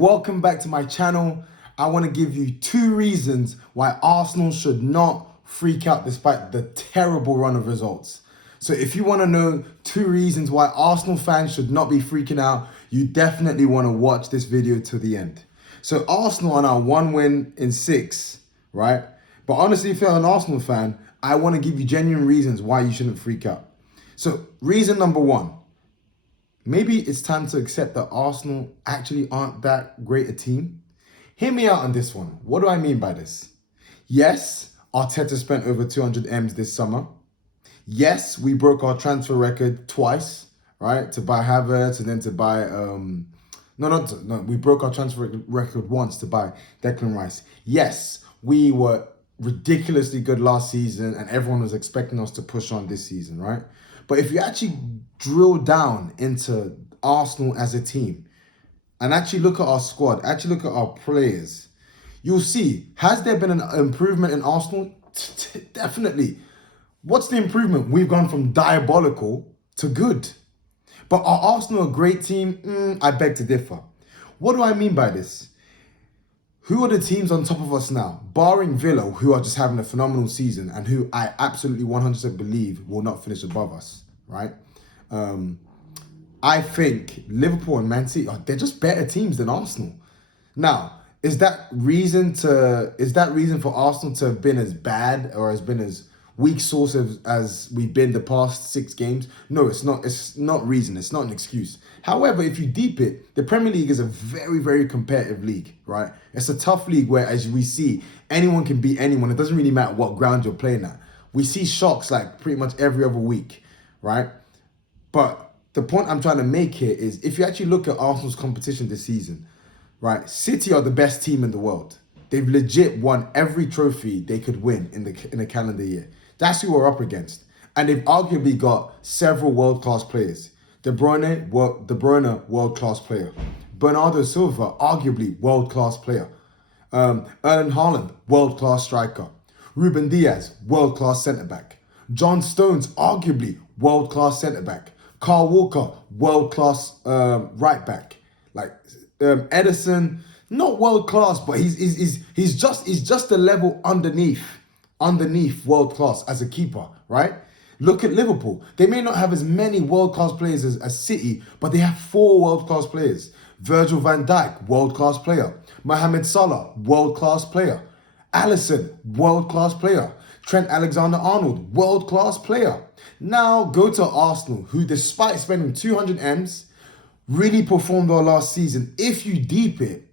Welcome back to my channel. I want to give you 2 reasons why Arsenal should not freak out despite the terrible run of results. So if you want to know 2 reasons why Arsenal fans should not be freaking out, you definitely want to watch this video to the end. So Arsenal are now 1 win in 6, right? But honestly, if you're an Arsenal fan, I want to give you genuine reasons why you shouldn't freak out. So reason number 1. Maybe it's time to accept that Arsenal actually aren't that great a team. Hear me out on this one. What do I mean by this? Yes, Arteta spent over 200 M's this summer. Yes, we broke our transfer record twice, right? To buy Havertz and then to buy... we broke our transfer record once to buy Declan Rice. Yes, we were ridiculously good last season and everyone was expecting us to push on this season, right? But if you actually drill down into Arsenal as a team and actually look at our squad, actually look at our players, you'll see, has there been an improvement in Arsenal? Definitely. What's the improvement? We've gone from diabolical to good. But are Arsenal a great team? I beg to differ. What do I mean by this? Who are the teams on top of us now? Barring Villa, who are just having a phenomenal season and who I absolutely 100% believe will not finish above us, right? I think Liverpool and Man City, they're just better teams than Arsenal. Now, is that reason for Arsenal to have been as bad or has been as weak source as we've been the past 6 games? No, it's not. It's not reason. It's not an excuse. However, if you deep it, the Premier League is a very, very competitive league, right? It's a tough league where, as we see, anyone can beat anyone. It doesn't really matter what ground you're playing at. We see shocks like pretty much every other week, right? But the point I'm trying to make here is if you actually look at Arsenal's competition this season, right? City are the best team in the world. They've legit won every trophy they could win in a calendar year. That's who we're up against. And they've arguably got several world-class players. De Bruyne, world-class player. Bernardo Silva, arguably world-class player. Erling Haaland, world-class striker. Ruben Diaz, world-class centre-back. John Stones, arguably world-class centre-back. Carl Walker, world-class right-back. Like Edison, not world-class, but he's just a level underneath world-class as a keeper, right? Look at Liverpool. They may not have as many world-class players as City, but they have 4 world-class players. Virgil van Dijk, world-class player. Mohamed Salah, world-class player. Alisson, world-class player. Trent Alexander-Arnold, world-class player. Now go to Arsenal, who despite spending 200 M's, really performed all last season. If you deep it,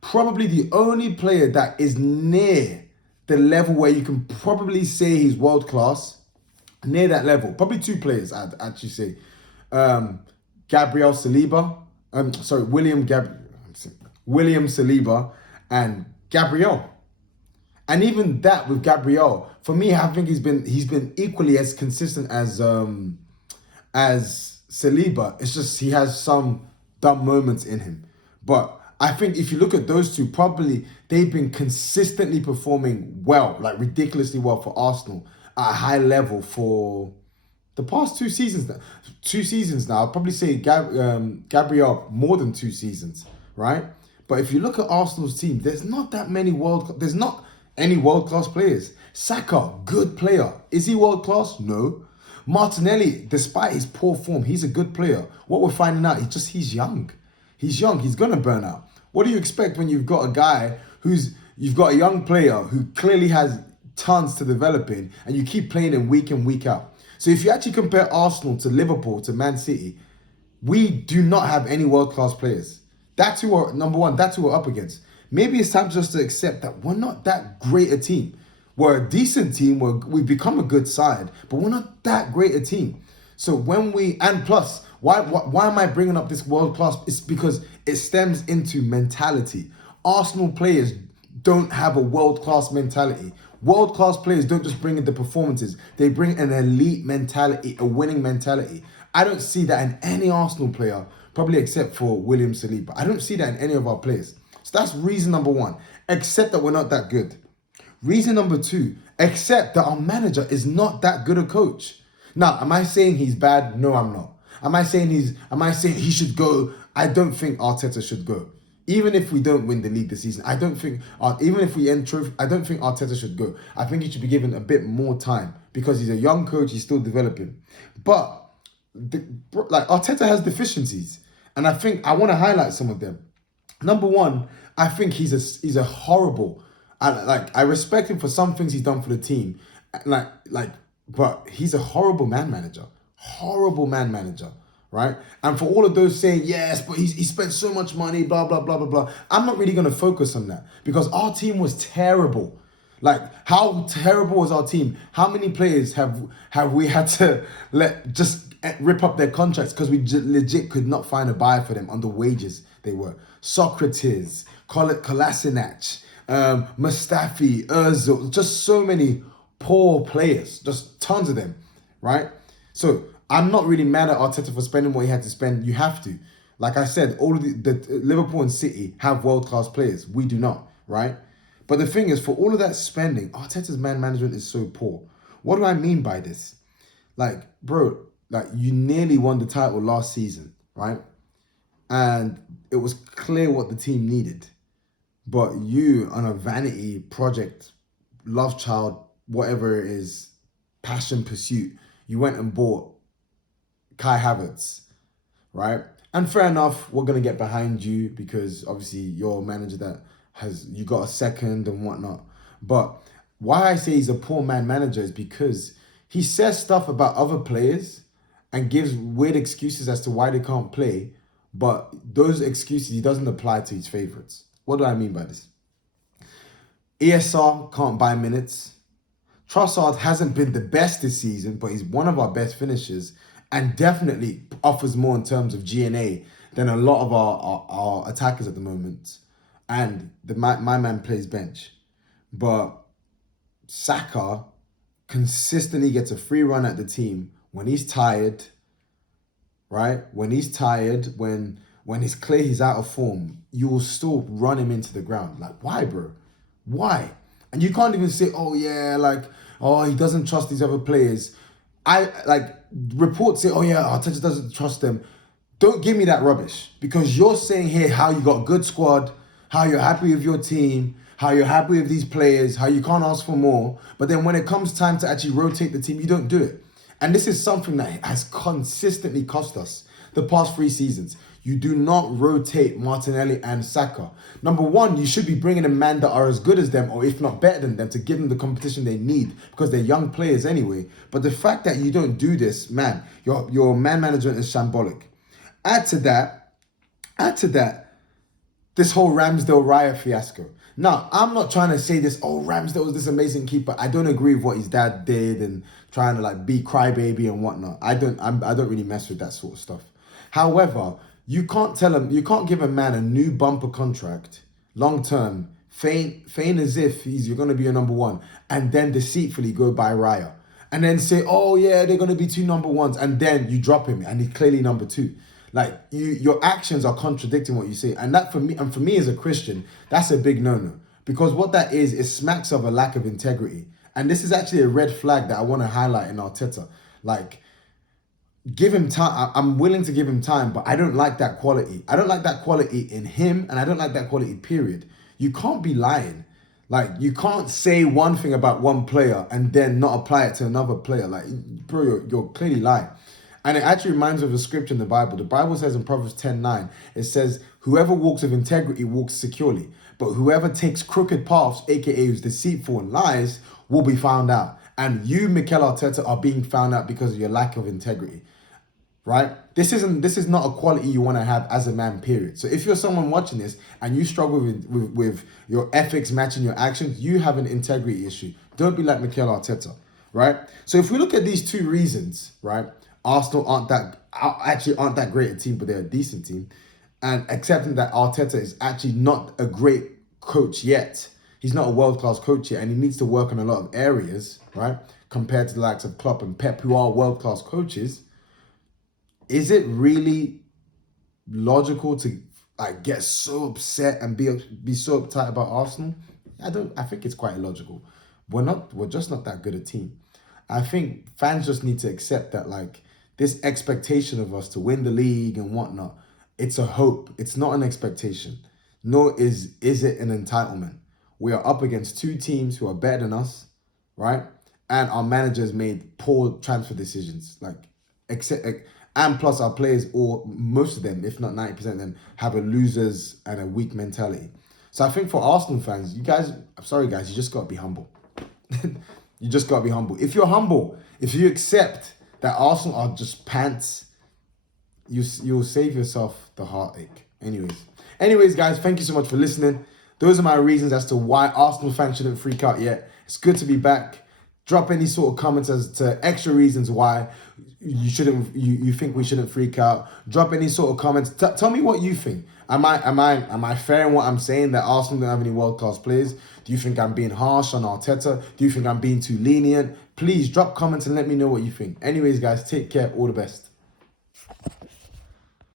probably the only player that is near the level where you can probably say he's world-class, near that level, probably 2 players, I'd actually say. William Saliba and Gabriel. And even that with Gabriel, for me, I think he's been equally as consistent as Saliba. It's just he has some dumb moments in him. But I think if you look at those 2, probably they've been consistently performing well, like ridiculously well for Arsenal at a high level for the past 2 seasons. 2 seasons now. I'd probably say Gabriel more than 2 seasons, right? But if you look at Arsenal's team, there's not any world-class players. Saka, good player. Is he world-class? No. Martinelli, despite his poor form, he's a good player. What we're finding out, he's young. He's young. He's going to burn out. What do you expect when you've got a guy you've got a young player who clearly has tons to develop in and you keep playing him week in, week out? So if you actually compare Arsenal to Liverpool, to Man City, we do not have any world-class players. That's who are, number one, that's who we're up against. Maybe it's time just to accept that we're not that great a team. We're a decent team, we've become a good side, but we're not that great a team. So and plus, why am I bringing up this world class? It's because it stems into mentality. Arsenal players don't have a world class mentality. World class players don't just bring in the performances. They bring an elite mentality, a winning mentality. I don't see that in any Arsenal player, probably except for William Saliba. I don't see that in any of our players. So that's reason number 1. Accept that we're not that good. Reason number 2, accept that our manager is not that good a coach. Now, am I saying he's bad? No, I'm not. Am I saying he should go? I don't think Arteta should go. Even if we don't win the league this season, I don't think, even if we end trophy, I don't think Arteta should go. I think he should be given a bit more time because he's a young coach, he's still developing. But, like, Arteta has deficiencies. And I think I want to highlight some of them. Number one, I think he's a horrible, I respect him for some things he's done for the team. But he's a horrible man manager. Horrible man manager. Right? And for all of those saying, yes, but he spent so much money, blah, blah, blah, blah, blah. I'm not really going to focus on that because our team was terrible. Like, how terrible was our team? How many players have we had to just rip up their contracts because we legit could not find a buyer for them on the wages they were? Socrates, Kolasinac, Mustafi, Ozil, just so many poor players, just tons of them, right? So I'm not really mad at Arteta for spending what he had to spend. You have to. Like I said, all of the Liverpool and City have world-class players. We do not, right? But the thing is, for all of that spending, Arteta's man management is so poor. What do I mean by this? Like, bro, like you nearly won the title last season, right? And it was clear what the team needed. But you, on a vanity project, love child, whatever it is, passion pursuit, you went and bought Kai Havertz, right? And fair enough, we're going to get behind you because obviously you're a manager that you got a second and whatnot. But why I say he's a poor man manager is because he says stuff about other players and gives weird excuses as to why they can't play. But those excuses, he doesn't apply to his favourites. What do I mean by this? ESR can't buy minutes. Trossard hasn't been the best this season, but he's one of our best finishers and definitely offers more in terms of GNA than a lot of our attackers at the moment. And my man plays bench. But Saka consistently gets a free run at the team when he's tired, right? When he's tired, when it's clear he's out of form, you will still run him into the ground. Like, why, bro? Why? And you can't even say, oh, yeah, like, oh, he doesn't trust these other players. Reports say, oh, yeah, Arteta doesn't trust them. Don't give me that rubbish because you're saying here how you got a good squad, how you're happy with your team, how you're happy with these players, how you can't ask for more. But then when it comes time to actually rotate the team, you don't do it. And this is something that has consistently cost us the past 3 seasons. You do not rotate Martinelli and Saka. Number one, you should be bringing in men that are as good as them or if not better than them to give them the competition they need because they're young players anyway. But the fact that you don't do this, man, your man management is shambolic. Add to that, this whole Ramsdale Raya fiasco. Now, I'm not trying to say this, oh, Ramsdale was this amazing keeper. I don't agree with what his dad did and trying to like be crybaby and whatnot. I don't really mess with that sort of stuff. However, you can't give a man a new bumper contract, long term, feign as if you're going to be a number one, and then deceitfully go buy Raya. And then say, oh yeah, they're going to be 2 number ones, and then you drop him, and he's clearly number 2. Like your actions are contradicting what you say, and that for me as a Christian, that's a big no-no because what that is, it smacks of a lack of integrity, and this is actually a red flag that I want to highlight in Arteta. Like, give him time. I'm willing to give him time, but I don't like that quality. I don't like that quality in him, and I don't like that quality. Period. You can't be lying. Like, you can't say one thing about one player and then not apply it to another player. Like, bro, you're clearly lying. And it actually reminds me of a scripture in the Bible. The Bible says in Proverbs 10:9, it says, whoever walks with integrity walks securely. But whoever takes crooked paths, aka who's deceitful and lies, will be found out. And you, Mikel Arteta, are being found out because of your lack of integrity. Right? This is not a quality you want to have as a man, period. So if you're someone watching this and you struggle with your ethics matching your actions, you have an integrity issue. Don't be like Mikel Arteta. Right? So if we look at these 2 reasons, right? Arsenal aren't that great a team, but they're a decent team. And accepting that Arteta is actually not a great coach yet. He's not a world-class coach yet, and he needs to work on a lot of areas, right? Compared to the likes of Klopp and Pep, who are world-class coaches. Is it really logical to like get so upset and be so uptight about Arsenal? I think it's quite illogical. We're just not that good a team. I think fans just need to accept that like this expectation of us to win the league and whatnot, it's a hope. It's not an expectation. nor is it an entitlement. We are up against two teams who are better than us, right? And our managers made poor transfer decisions. And plus our players, or most of them, if not 90% of them, have a losers and a weak mentality. So I think for Arsenal fans, you guys, I'm sorry guys, you just gotta be humble. You just gotta be humble. If you're humble, if you accept that Arsenal are just pants, you'll save yourself the heartache. Anyways, guys, thank you so much for listening. Those are my reasons as to why Arsenal fans shouldn't freak out yet. It's good to be back. Drop any sort of comments as to extra reasons why you think we shouldn't freak out. Drop any sort of comments. Tell me what you think. Am I fair in what I'm saying that Arsenal don't have any world class players? Do you think I'm being harsh on Arteta? Do you think I'm being too lenient? Please drop comments and let me know what you think. Anyways, guys, take care. All the best.